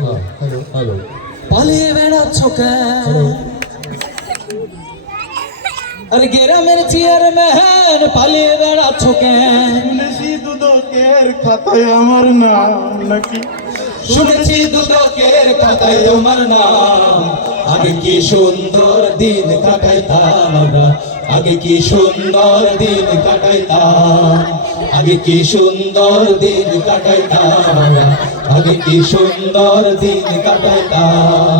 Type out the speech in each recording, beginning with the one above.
Hello পালিয়ে বেড়াচ্ছ কেন? আরে গ্রামের চেয়ারম্যান পালিয়ে বেড়াচ্ছ কেন? শুনেছি দুদকের খাতায় আমার নাম নাকি, শুনেছি দুদকের খাতায় তোমার নাম। আগে কি সুন্দর দিন কাটাইতাম আমরা, আগে কি সুন্দর দিন কাটাইতাম, আগে কি সুন্দর দিন কাটাইতাম আমরা, আগে কি সুন্দর দিন কাটাইতাম।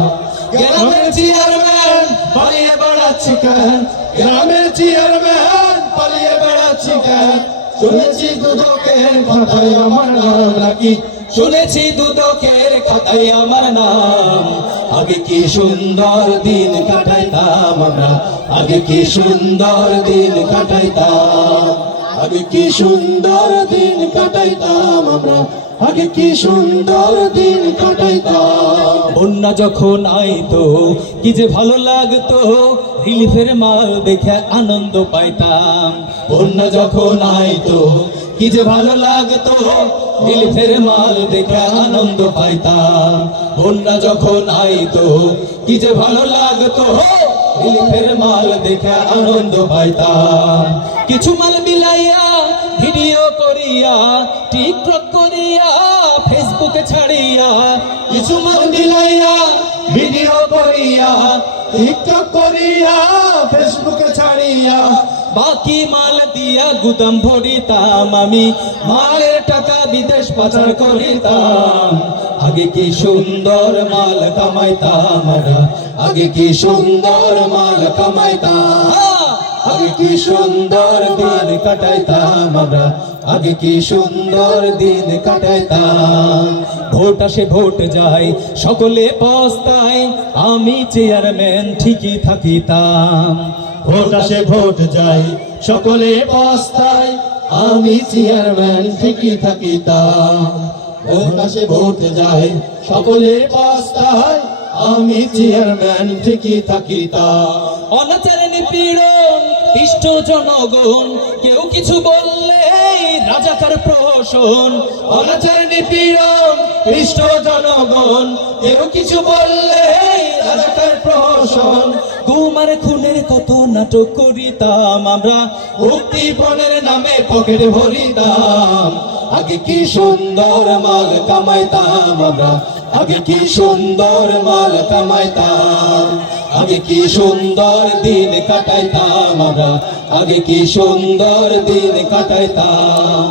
গ্রামের চেয়ারম্যান পালিয়ে বেড়াচ্ছি কেন? গ্রামের চেয়ারম্যান পালিয়ে বেড়াচ্ছি কেন? শুনেছি দুদকের খাতায় আমার নাম নাকি, শুনেছি দুদকের খাতায় আমার নাম। আগে কি সুন্দর দিন কাটাইতাম আমরা, আগে কি সুন্দর দিন কাটাইতাম, আগে কি সুন্দর দিন কাটাইতাম আমরা, আগে কি সুন্দর দিন কাটাইতাম। বন্যা যখন আইতো কি যে ভালো লাগতো, রিলিফের মাল দেখে আনন্দ পাইতাম। বন্যা যখন আইতো কি যে ভালো লাগতো, রিলিফের মাল দেখে আনন্দ পাইতাম। বন্যা যখন আইতো কি যে ভালো লাগতো, রিলিফের মাল দেখে আনন্দ পাইতাম। কিছু মাল বিলাইয়া ভিডিও করিয়া টিকটক করিয়া ফেসবুকে ছাড়িয়া, কিছু মাল বিলাইয়া ভিডিও করিয়া টিকটক করিয়া ফেসবুকে ছাড়িয়া, বাকি মাল দিয়া গুদাম ভরিতাম আমি, মালের টাকা বিদেশ পাচার করিতাম। আগে কি সুন্দর মাল কামাইতাম আমরা, আগে কি সুন্দর মাল কামাইতাম, আগে কি সুন্দর দিন কাটাইতাম আমরা, আগে কি সুন্দর দিন কাটাইতাম। ভোট আসে ভোট যায় সকলে পস্তায়, আমি চেয়ারম্যান ঠিকই থাকিতাম। ভোট আসে ভোট যায় সকলে পস্তায়, আমি চেয়ারম্যান ঠিকই থাকিতাম। ভোট আসে ভোট যায় সকলে পস্তায়, আমি চেয়ারম্যান ঠিকই থাকিতাম। অনাচার নিপীড়ন ইষ্ট জনগণ, কেউ কিছু বললে রাজাকার প্রহসন। অনাচার নিপীড়ন ইষ্ট জনগণ, কেউ কিছু বললে রাজাকার প্রহসন। গুমার খুনের কত নাটক করিতাম আমরা, মুক্তিপণের নামে পকেট ভরিতাম। আগে কি সুন্দর মাল কামাইতাম আমরা, আগে কি সুন্দর মাল কামাইতাম, আগে কি সুন্দর দিন কাটাইতাম আমরা, আগে কি সুন্দর দিন কাটাইতাম।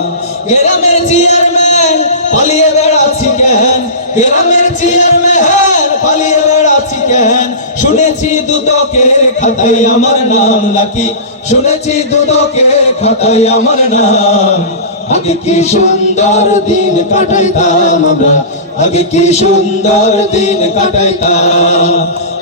গ্রামের চেয়ারম্যান পালিয়ে বেড়াচ্ছি কেন? গ্রামের চেয়ারম্যান পালিয়ে বেড়াচ্ছি কেন? শুনেছি দুদকের খাতায় আমার নাম নাকি, শুনেছি দুদকের খাতায় আমার নাম। আগে কি সুন্দর দিন কাটাইতাম আমরা, আগে কি সুন্দর দিন কাটাইতাম,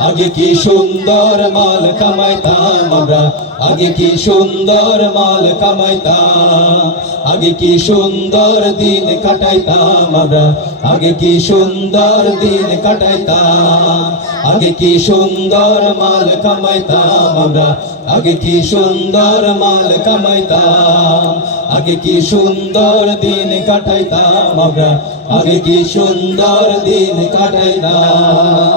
আগে কি সুন্দর মাল কামাইতাম আমরা, আগে কি সুন্দর মাল কামাইতাম, আগে কি সুন্দর দিন কাটাইতাম আমরা, আগে কি সুন্দর দিন কাটাইতাম, আগে কি সুন্দর মাল কামাইতাম আমরা, আগে কি সুন্দর মাল কামাইতাম, আগে কি সুন্দর দিন কাটাইতাম আমরা, আগে কি সুন্দর দিন কাটাইতাম।